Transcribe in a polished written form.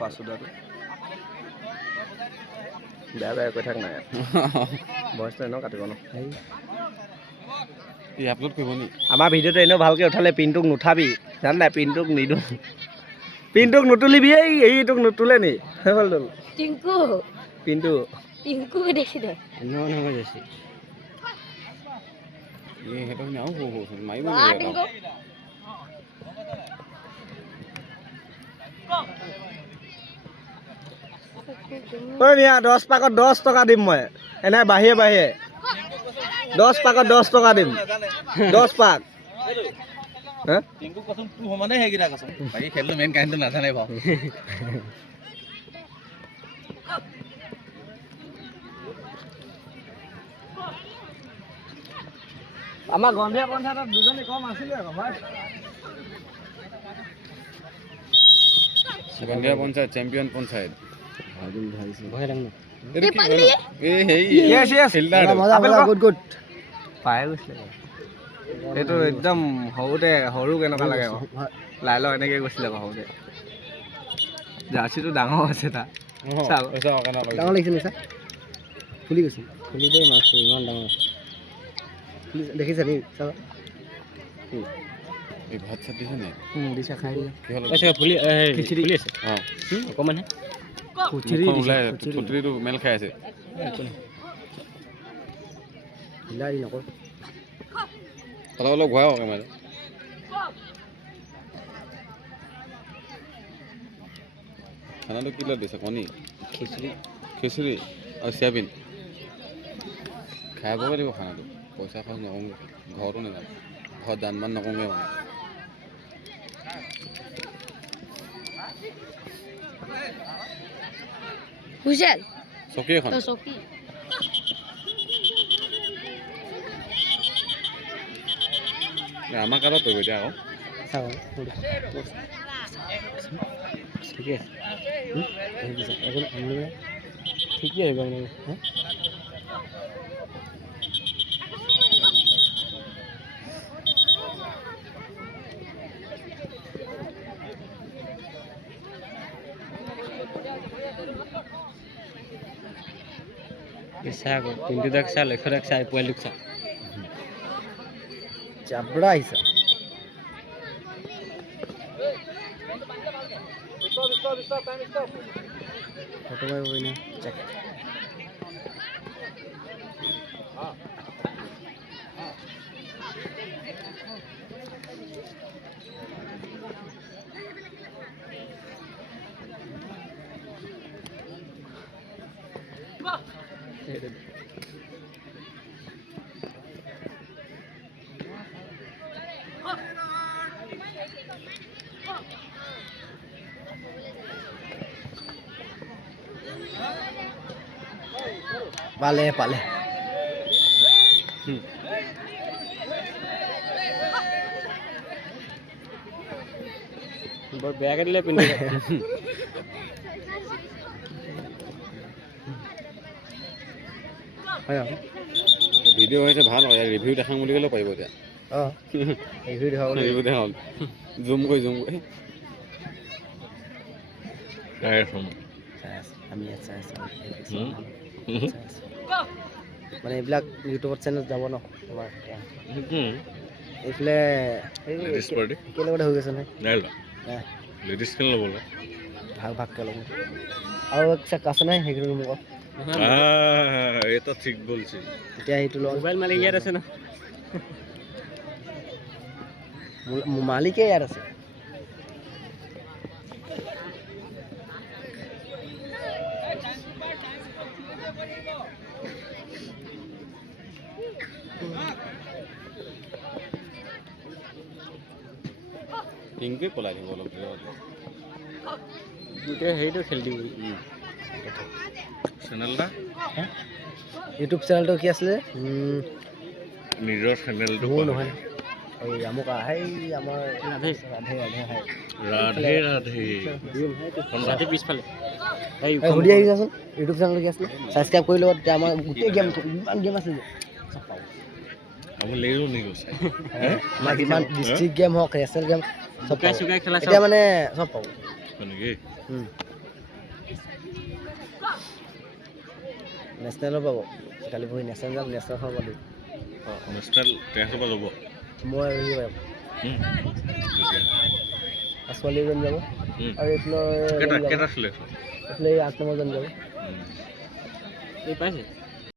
পাঁচোদাটো বেয়া বেয়া কৈ থাক নাই ভইচটো এনেও কাটিব ন আপলোড কৰিব নি আমাৰ ভিডিঅ'টো এনেও ভালকৈ উঠালে পিনটোক নুঠাবি জান নাই পিনটোক নিদিওঁ পিনটোক নুতুলিবি এইটোক নুতুলে নি টিংকু পিনটো টিংকু দেখি দে এনেও নহয় যাইছে সেইটো নাও মাৰিব বা লাগিব টিংকু ঐ মিয়া 10 পাকত 10 টকা দিম মই এনে বাহিৰে বাহিৰে 10 পাকত 10 টকা দিম 10 পাক হা টিংকু কচোন তু সমানে হেগিৰা কচোন বাকি খেলটো মেইন কাহিনীটো নাজানে বাৰু আমাৰ গন্ধিয়া পঞ্চায়তত দুজনী কম আছিলে আকৌ ভাই গন্ধিয়া পঞ্চায়ত চেম্পিয়ন পঞ্চায়ত ভয় লাগে না এইটো কি হয় এই হেই ফিল্টাৰ গুড পাই গৈছিলে এইটো একদম সৰুতে সৰু কেনেকুৱা লাগে আকৌ লাইল এনেকৈ গৈছিলে আকৌ সৰুতে জাৰ্চিটো ডাঙৰ আছে তাৰ ডাঙৰ লাগিছে নিছা ফুলি গৈছে ফুলিবই মাছটো ইমান ডাঙৰ দেখিছা নি চাবা এই ভাত চাত দিছে নাই দিছা খাই দিলা ফুলি খিচিৰি ফুলি আছে অকমান হে খিচিৰি ওলাই ফুটৰিটো মেল খাই আছে হিলাৰি নকৰ অলপ অলপ ঘূৰাই কেমেৰা খানাটো কি লৈ দিছে কণী খিচিৰি আৰু চয়াবিন খাই বগৈ দিব খানাটো পইচা খৰচ নকৰোঁগৈ ঘৰতো নাযাম ঘৰত দান বান নকৰোঁগৈ মানে হুছেল চকী এখন চকী আমাৰ কালত কৰিব এতিয়া আকৌ ঠিকে আছে ঠিকেই আহিব মানে কিন্তু দেখ চা লক্ষ্য দেখ চা পোৱালিক চা চাবড়া আহিছে ফটো মাৰিব নে চেক পালে পালে বৰ বেয়াকৈ দিলে পিন্ধি ভিডিঅ' হৈছে ভাল হয় ৰিভিউ দেখাম বুলি ক'লেও পাৰিব এতিয়া অঁ ৰিভিউ দেখা হ'ল জুম কৰি আমি মানে এইবিলাক ইউটিউবত চেনেল যাব ন তোমাৰ এইফালে কেনেকুৱা হৈ গৈছে নহয় লেডিজ খেল ল'বলৈ ভাগ ভাগকৈ ল'ব আৰু চেক আছে নাই সেইখিনি মোক এটা ঠিক বলছি এতিয়া সেইটো লওঁ মোবাইল মালিক ইয়াত আছে ন মালিকে ইয়াত আছে টিংকুৱে পলাই দিব অলপ গোটেই হেৰিটো খেলি দিব চেনেলটা ইউটিউব চেনেলটো কি আছিলে নিজৰ চেনেলটো মোৰ নহয় এই আমুক সেই আমাৰ ৰাধে ৰাধে ৰাধে পিছফালে এই সুধি আহিছাচোন ইউটিউব চেনেলটো কি আছিলে ছাবস্ক্ৰাইব কৰি ল'ব তেতিয়া আমাৰ গোটেই গেম ইমান গেম আছে যে আমাৰ লাগিব নেকি আমাৰ যিমান ডিষ্ট্ৰিক্ট গেম হওক ৰেচেল গেম চব চুকাই খেলা এতিয়া মানে চব পাব নেকি নেশ্যনেলো পাব কালি পৰহি নেশ্যনেল যাম নেশ্যনেল খাব পালোঁ নেশ্যনেল টেষ্ট পৰা যাব মই আৰু সি পাৰিম ছোৱালীজন যাব আৰু এইফালৰ কেইটা চিলেকশ্যন এইফালে 8 নম্বৰজন যাব এই পাইছে